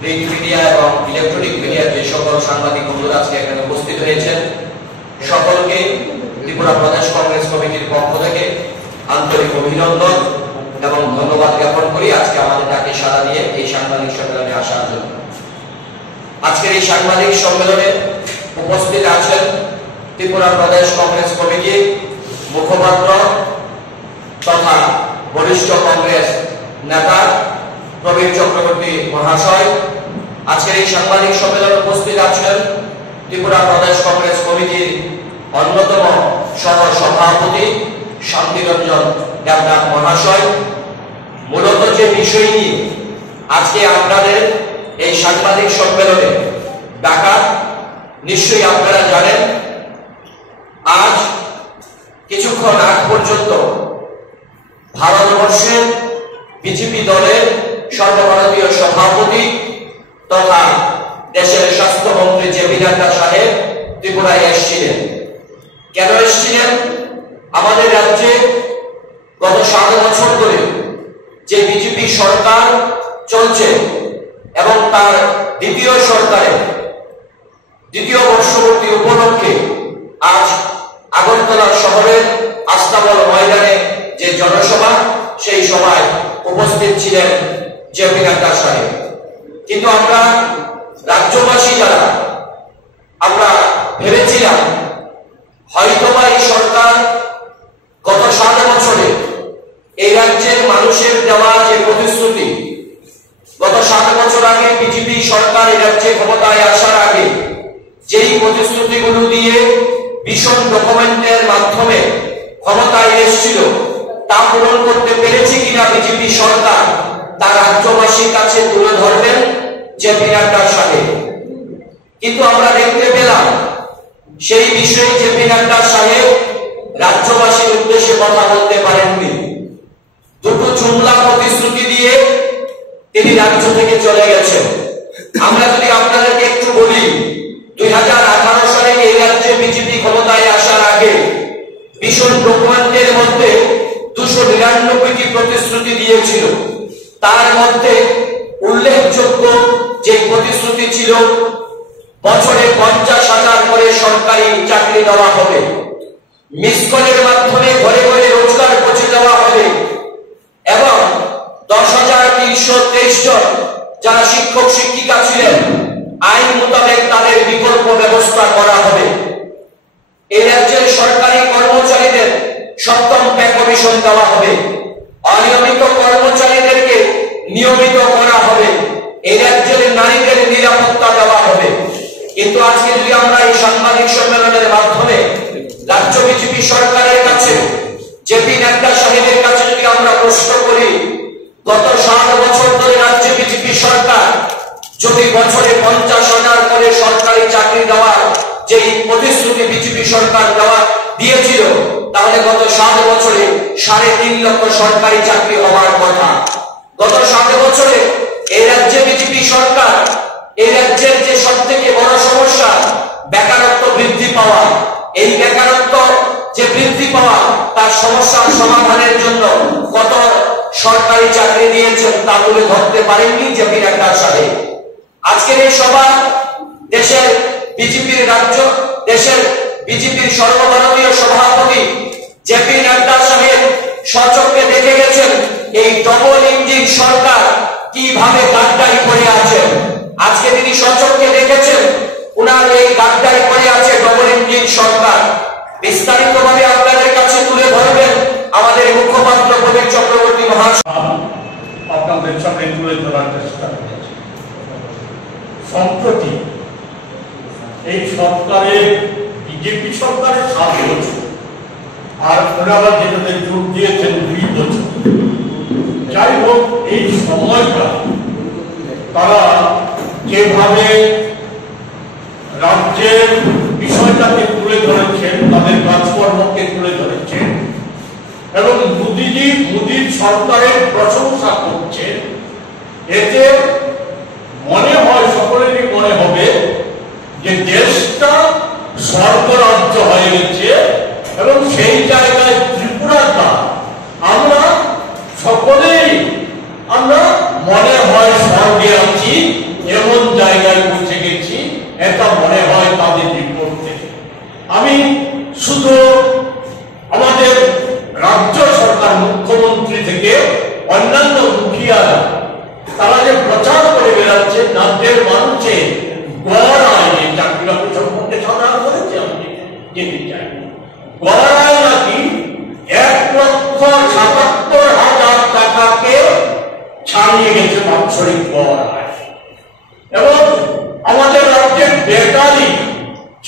Print media এবং electronic মিডিয়ার যে সকল সাংবাদিক বন্ধুরা আজকে এখানে উপস্থিত হয়েছেন, সকলকে ত্রিপুরা প্রদেশ কংগ্রেস কমিটির পক্ষ থেকে আন্তরিক অভিনন্দন এবং ধন্যবাদ জ্ঞাপন করি আজকে আমাদের ডাকে সাড়া দিয়ে এই সাংবাদিক সম্মেলনে আসার জন্য। আজকের এই সাংবাদিক সম্মেলনে উপস্থিত আছেন ত্রিপুরা প্রদেশ কংগ্রেস কমিটির মুখপাত্র তথা বরিষ্ঠ কংগ্রেস নেতা প্রবীর চক্রবর্তী মহাশয়। আজকের এই সাংবাদিক সম্মেলনে উপস্থিত আছেন ত্রিপুরা প্রদেশ কংগ্রেস কমিটির অন্যতম সহ সভাপতি শান্তিরঞ্জন দেবনাথ মহাশয়। মূলত যে বিষয় নিয়ে আজকে আপনাদের এই সাংবাদিক সম্মেলনে ডাকা, নিশ্চয়ই আপনারা জানেন, আজ কিছুক্ষণ আগ পর্যন্ত ভারতবর্ষের বিজেপি দলের সর্বভারতীয় সভাপতি তথা দেশের স্বাস্থ্যমন্ত্রী জেপি নাড্ডা সাহেব ত্রিপুরায় এসেছিলেন। কেন এসেছিলেন? আমাদের রাজ্যে গত 7 বছর ধরে যে বিজেপি সরকার চলছে এবং তার দ্বিতীয় সরকারের দ্বিতীয় বর্ষপূর্তি উপলক্ষে আজ আগরতলা শহরের আস্তাবল ময়দানে যে জনসভা, সেই সভায় উপস্থিত ছিলেন জেপি নাড্ডা সাহেব। কিন্তু আমরা রাজ্যবাসী যারা আমরা ভেবেছিলাম হয়তোবা এই সরকার গত 7 বছরে এই রাজ্যের মানুষের দেওয়া যে প্রতিশ্রুতি, গত 7 বছর আগে বিজেপি সরকার এই রাজ্যে ক্ষমতায় আসার আগে যেই প্রতিশ্রুতিগুলো দিয়ে ভীষণ ডকুমেন্টের মাধ্যমে ক্ষমতায় এসেছিল, তা পূরণ করতে পেরেছে কিনা বিজেপি সরকার, তা রাজ্যবাসীর কাছে তুলে ধরবেন জেপি নাড্ডা সাহেব। কিন্তু আমরা দেখতে পেলাম সেই বিষয়ে জেপি নাড্ডা সাহেব রাজ্যবাসীর উদ্দেশ্যে কথা বলতে পারেননি। দুটো জুমলা প্রতিশ্রুতি দিয়ে তিনি রাজ্য থেকে চলে গেছেন। আমরা যদি আপনাদেরকে একটু বলি, 2018 সালে এই রাজ্যে বিজেপি ক্ষমতায় আসার আগে ভীষণ ডকুমেন্টের মধ্যে 299টি প্রতিশ্রুতি দিয়েছিল। তার মধ্যে উল্লেখযোগ্য যে প্রতিশ্রুতি ছিল, বছরে 50,000 করে সরকারি চাকরি দেওয়া হবে, মিসকলের মাধ্যমে ঘরে ঘরে রোজগার পৌঁছে দেওয়া হবে এবং 10,323 জন যারা শিক্ষক শিক্ষিকা ছিলেন আইন মোতাবেক তাদের বিকল্প ব্যবস্থা করা হবে। এই রাজ্যের সরকারি কর্মচারীদের 7ম পে কমিশন দেওয়া হবে, অনিয়মিত কর্মচারীদেরকে নিয়মিত করা হবে, এই রাজ্যের নারীদের নিরাপত্তা দেওয়া হবে। কিন্তু আজকে যদি আমরা এই সাংবাদিক সম্মেলনের মাধ্যমে রাজ্য বিজেপি সরকারের কাছে, জেপি নাড্ডা সাহেবের কাছে যদি আমরা প্রশ্ন করি, গত 7 বছর ধরে রাজ্য বিজেপি সরকার যদি বছরে 50,000 করে সরকারি চাকরি দেওয়ার যেই প্রতিশ্রুতি বিজেপি সরকার দিয়েছিল, তাহলে গত 7 বছরে 3.5 লক্ষ সরকারি চাকরি হওয়ার কথা। গত 7 বছরে এই রাজ্যে বিজেপি সরকার এই রাজ্যের যে সবথেকে বড় সমস্যা বেকারত্ব বৃদ্ধি পাওয়া, এই বেকারত্ব যে বৃদ্ধি পাওয়া তার সমস্যার সমাধানের জন্য কত সরকারি চাকরি দিয়েছেন তা তুলে ধরতে পারেননি জেপি নাড্ডা সাহেব। আজকের এই সভা দেশের বিজেপির সর্বভারতীয় সভাপতি জেপি নাড্ডা সাহেব স্বচক্ষে দেখে গেছেন এই ডবল ইঞ্জিন সরকার কিভাবে গাদ্দারি করে আছে। আজকে তিনি স্বচক্ষে দেখেছেন উনার এই গাদ্দারি করে আছে ডবল ইঞ্জিন সরকার। বিস্তারিতভাবে আপনাদের কাছে তুলে ধরবেন আমাদের মুখপাত্র প্রবীর চক্রবর্তী মহাশয়। আপনাদের সামনে তুলে ধরার চেষ্টা করেছি। সম্প্রতি এই সরকারের, বিজেপি সরকারের 7 বছর, আর ওনারা যেটাতে যোগ দিয়েছেন 2 বছর। যাই হোক, এই সময়টা তারা যেভাবে রাজ্যের বিষয়টাকে তুলে ধরেছেন, তাদের কাজকর্মকে তুলে ধরেছেন এবং মোদীর সরকারের প্রশংসা করছেন, এতে মনে হয়, সকলেরই মনে হবে যে দেশটা স্বর্গরাজ্য হয়ে গেছে এবং সেই জায়গায় ত্রিপুরাটা আমরা সকলেই মনে হয় স্বর্গে আছি জায়গায় পৌঁছে গেছি এটা মনে হয় তাদের রিপোর্ট থেকে। আমি শুধু আমাদের রাজ্য সরকার মুখ্যমন্ত্রী থেকে অন্যান্য মুখিয়ারা তারা যে প্রচার করে বেড়াচ্ছে রাজ্যের মানুষের গড় আয় চাকরি বাকরি সম্পর্কে সরকার বলেছে, আমি যেতে চাই গড় আয় নাকি 1,77,000 টাকাকে ছাড়িয়ে গেছে বাৎসরিক গড় আয়। এবং আমাদের রাজ্যের বেকারি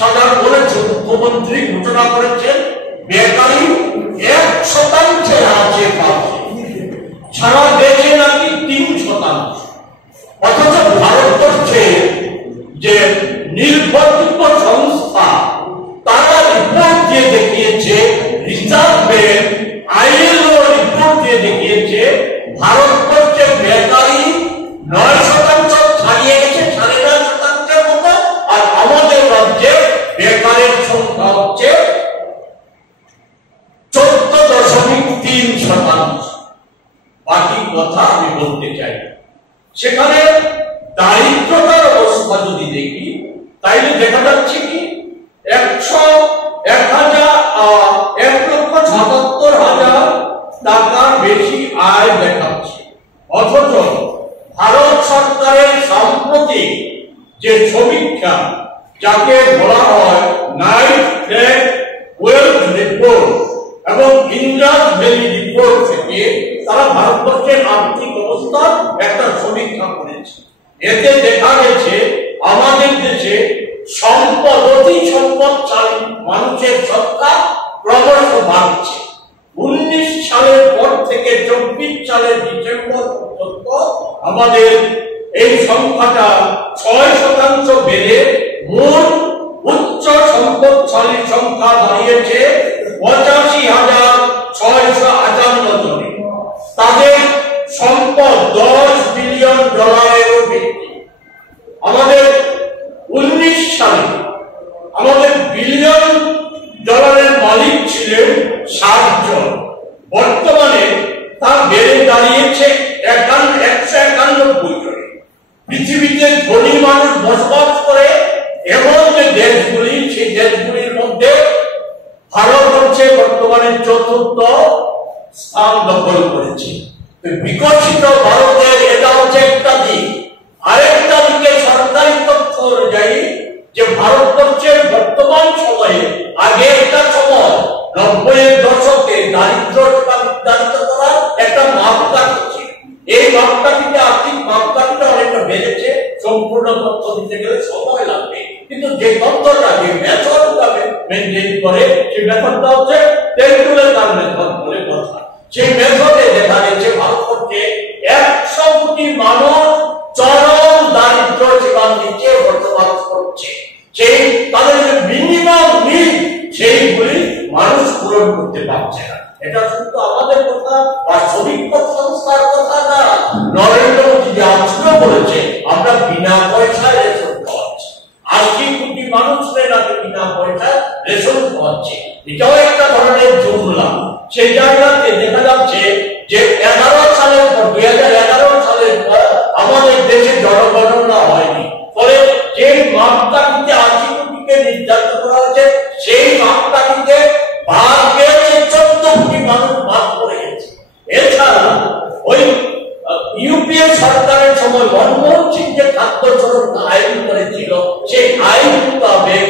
সরকার বলেছে, মুখ্যমন্ত্রী ঘোষণা করেছেন বেকারি 1% আছে সারা দেশে নাকি 3%। অথচ ভারতবর্ষে যে নির্ভরযোগ্য সংস্থা তারা রিপোর্ট দিয়ে দেখিয়েছে, রিজার্ভ ব্যাংক ILO রিপোর্ট দিয়ে দেখিয়েছে ভারতবর্ষে বেকারি 9% ছাড়িয়ে গেছে, 9.5%-এর মতো। আর আমাদের রাজ্যে বেকারের সংখ্যা হচ্ছে 14.3%। বাকি কথা আমি বলতে চাই, সেখানে দারিদ্রতার অবস্থা যদি দেখি তাইলে দেখা যাচ্ছে কি 1,77,000 টাকার বেশি আয় দেখাচ্ছে। অথচ ভারত সরকারের সাম্প্রতিক যে সমীক্ষা, যাকে বলা হয় নাইট ফ্ল্যাগ ওয়েলথ রিপোর্ট এবং ইন্ডাস ভ্যালি রিপোর্ট থেকে তারা ভারতবর্ষের আর্থিক অবস্থা একটা সমীক্ষা করেছে। এতে দেখা গেছে আমাদের দেশে অতি সম্পদশালী মানুষের সংখ্যা ক্রমশ বাড়ছে। 19 সালের পর থেকে 24 সালের ডিসেম্বর পর্যন্ত আমাদের এই সংখ্যাটা 6% বেড়ে মোট উচ্চ সম্পদশালী সংখ্যা দাঁড়িয়েছে 85,658 জনে। তাদের সম্পদ $10 বিলিয়ন বেশি। আমাদের 19 সালে আমাদের বিলিয়ন ডলারের মালিক ছিলেন 60 জন, বর্তমানে তা বেড়ে দাঁড়িয়েছে 191 জনে। পৃথিবীতে ধনী মানুষ বসবাস করে এমন যে দেশগুলি, সেই দেশগুলির মধ্যে ভারত হচ্ছে বর্তমানে 4র্থ স্থান দখল করেছে। বিকশিত ভারতের এটা হচ্ছে একটা দিক। আরেকটা দিকে সরকারি তথ্য অনুযায়ী যে ভারতবর্ষের বর্তমান সময়ে, আগে একটা সময় 90-এর দশকে দারিদ্রতা নির্ধারিত করার একটা মাপকাঠি ছিল। এই মাপকাঠিতে, আর্থিক মাপকাঠিটা অনেকটা বেড়েছে। সম্পূর্ণ তথ্য দিতে গেলে সময় লাগবে, কিন্তু যে তথ্যটা, যে মেথডটা মেনটেন করে, সেই মেথডটা হচ্ছে টেন্ডুলকার মেথড বলে কথা। সেই মেথডে দেখা গেছে ভারতবর্ষে 100 কোটি মানুষ চরম দারিদ্র সীমার নিচে বসবাস করছে। সেই তাদের যে মিনিমাম নিড, সেইগুলি মানুষ পূরণ করতে পারছে না। এটা শুধু আমাদের কথা বা সমীক্ষা সংস্থার কথা না, নরেন্দ্র মোদী যে আজকে বলেছে আমরা বিনা পয়সায় রেশন খাওয়াচ্ছি। 80 কোটি মানুষের নাকি বিনা পয়সায় রেশন খাওয়াচ্ছে। এটাও একটা ধরনের জুমলা। সেই জায়গাতে দেখা যাচ্ছে যে 2011 সালের পর আমাদের দেশে জনগণনা হয়নি। ফলে যে মাপকাঠিতে 80 কোটিকে নির্ধারিত করা হয়েছে, সেই মাপকাঠিতে ভাগ পেয়েছে 14 কোটি মানুষ ভাগ করে গেছে। এছাড়া ওই ইউপিএ সরকারের সময় মনমোহন সিং যে খাদ্য সুরক্ষা আইন করেছিল, সেই আইন মোতাবেক